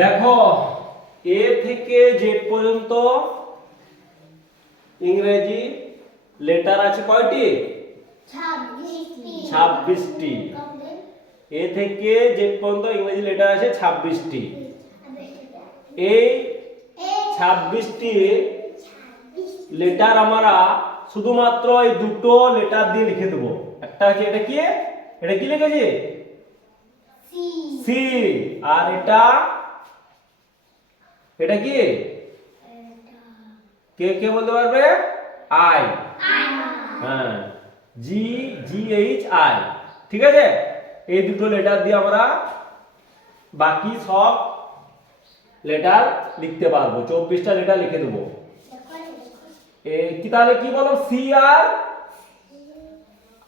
দেখো এ থেকে জেড পর্যন্ত ইংরেজি লেটার আছে কয়টি? 26টি। এ থেকে জেড পর্যন্ত ইংরেজি লেটার আছে 26টি। এই 26টি লেটার আমরা শুধুমাত্র এই দুটো লেটার দিয়ে লিখে দেবো। একটা হচ্ছে এটা কি লিখেছি? সি। আর এটা কি? কে বলতে পারবে? আই। হ্যাঁ, GHI। ঠিক আছে, এই দুটো লেটার দিয়ে আমরা বাকি সব লেটার লিখতে পারবো। 24টা লেটার লিখে দেবো। কি তাহলে কি বলো? সি আর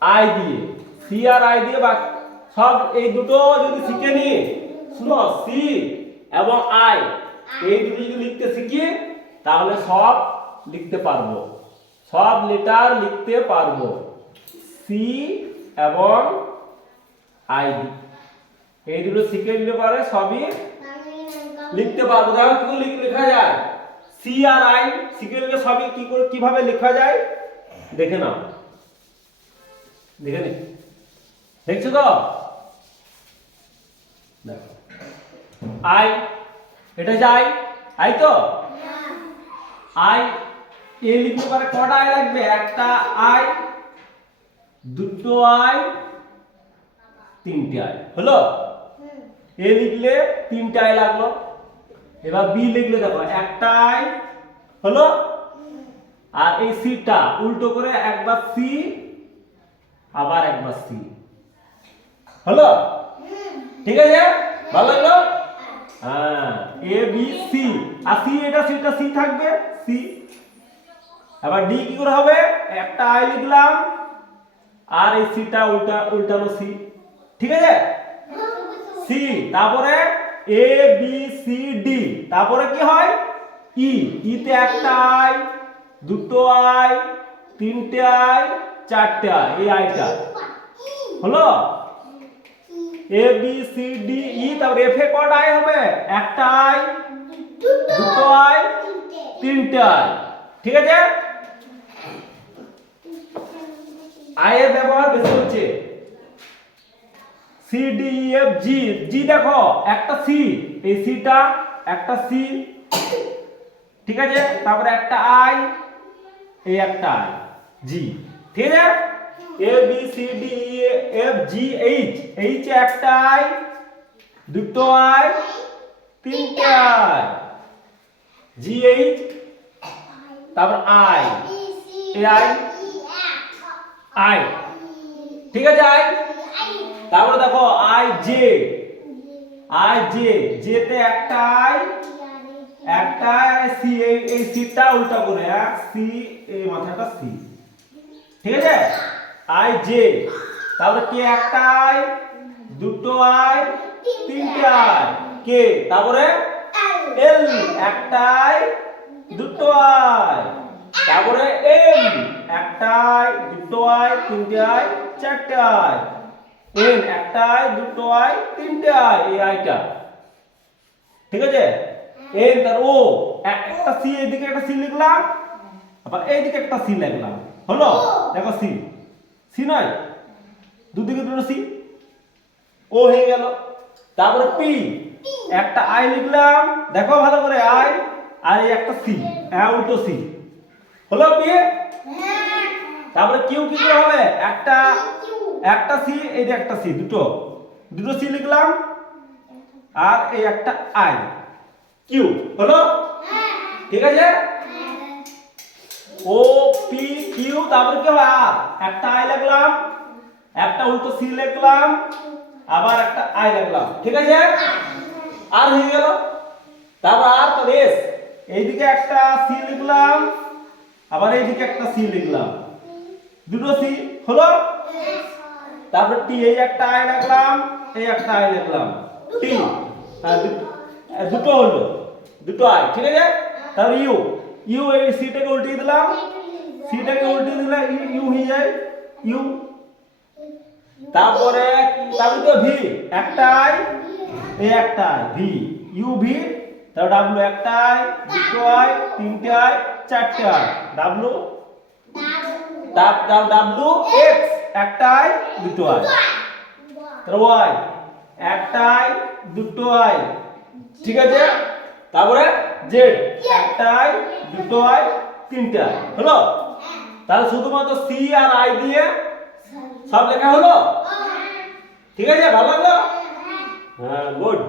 আই দিয়ে সব এই দুটো যদি শিখে নি, শুনো, সি এবং আই এই দুটো যদি লিখতে শিখি তাহলে সব লিখতে পারবো, সব লেটার লিখতে পারবো। সি এবং আই এই দুটো শিখে নিলে পরে সবই লিখতে পারবো। দেখো কি করে লেখা যায়। সি আর আই শিখে নিলে সবই কিভাবে লেখা যায় দেখে নাও। দেখছো তো? দেখো আই, এটা যাই আই তো আই। এ লিখতে পারে কটা আই লাগবে? একটা আই, দুটো আই, তিনটে আই। হলো? এ লিখলে তিনটে আই লাগলো। এবার বি লিখলে দেখো একটা আই হলো, আর এই সিটা উল্টো করে একবার সি আবার একবার সি হলো। ঠিক আছে, ভালো লাগলো? হ্যাঁ, এ বি সি। আর সি, সিটা সি থাকবে, সি। এবার ডি কি করে হবে? একটা আই লিখলাম আর এই সিটা উল্টানো সি। ঠিক আছে, সি। তারপরে এ বি সি ডি, তারপরে কি হয়? ই। ইতে একটা আই, দুটো আই, তিনটে আই, চারটে আই। এই আইটা হলো এ বি সি ডি ই। তারপর এফ এ কটা আই হবে? একটা আই, দুটো আই, তিনটে আই। ঠিক আছে, আই এর ব্যবহার বেশি হচ্ছে। C D E F G. G দেখো একটা সি, এই সিটা একটা সি। ঠিক আছে, তারপরে একটা আই, এই একটা আই, জি। ঠিক আছে, A B C D E F G H. H এ একটা আই, দুটো আই, তিনটে আই, জি এইচ। তারপর আই, এই আই। ঠিক আছে, আই। তারপরে দেখো আই জে। জেতে একটা আই, একটা সি। এই সিটা উল্টা করে এক সি, এই মাথাটা সি। ঠিক আছে, আই জে। তারপরে কে একটা আই, দুটো আই, তিনটে আই, কে। তারপরে এল একটা আই, দুটো আই। তারপরে এম একটা আই, দুটো আই, তিনটে আই, চারটে আই। এন একটা আই, দুটো আই, তিনটে আই, এই আইটা। ঠিক আছে, এন। তার ও একটা সি, এদিকে একটা সি লিখলাম, আবার এইদিকে একটা সি লিখলাম। হলো? দেখো সি, সি নয়, দুদিকে দুটো সি, ও হয়ে গেল। তারপরে পি, একটা আই লিখলাম, দেখো ভালো করে, আই আর এই একটা সি, উল্টো সি। হলো পি? তারপরে কিউ কি করে হবে? একটা সি, এই যে একটা সি, দুটো সি লিখলাম, আর এই একটা আই, কিউ। হলো? ঠিক আছে, ও পি কিউ। তারপরে কি হবে? আর একটা আই লিখলাম, একটা উল্টো সি লিখলাম, আবার একটা আই লিখলাম। ঠিক আছে, আর হয়ে গেল। তারপর আর তো এস, এইদিকে একটা সি লিখলাম, আবার এইদিকে একটা সি লিখলাম, দুটো সি। হলো? তারপর টি, এই একটা আই লিখলাম, এই একটা আই লিখলাম, টি। দুটো হলো, দুটো আই। ঠিক আছে, তারপর ইউ। এই সিটাকে উল্টিয়ে দিলাম, ইউ হয়ে যায়, ইউ। তারপরে তো ভি, একটা আই, এই একটা আই, ভি। ইউ ভি, তাহলে ডাব্লু একটা আই, দুটো আই, তিনটে আই, চারটে আই, ডাব্লু ডাব্লু এক্স একটা আই, দুটো আই, তাহলে ওয়াই একটা আই, দুটো আই, ঠিক আছে। তারপরে জেড একটা আই, দুটো আই, তিনটে আই, হলো? তাহলে শুধুমাত্র সি আর আই দিয়ে সব লেখা হলো, ঠিক আছে? ভালো লাগলো? হ্যাঁ, গুড।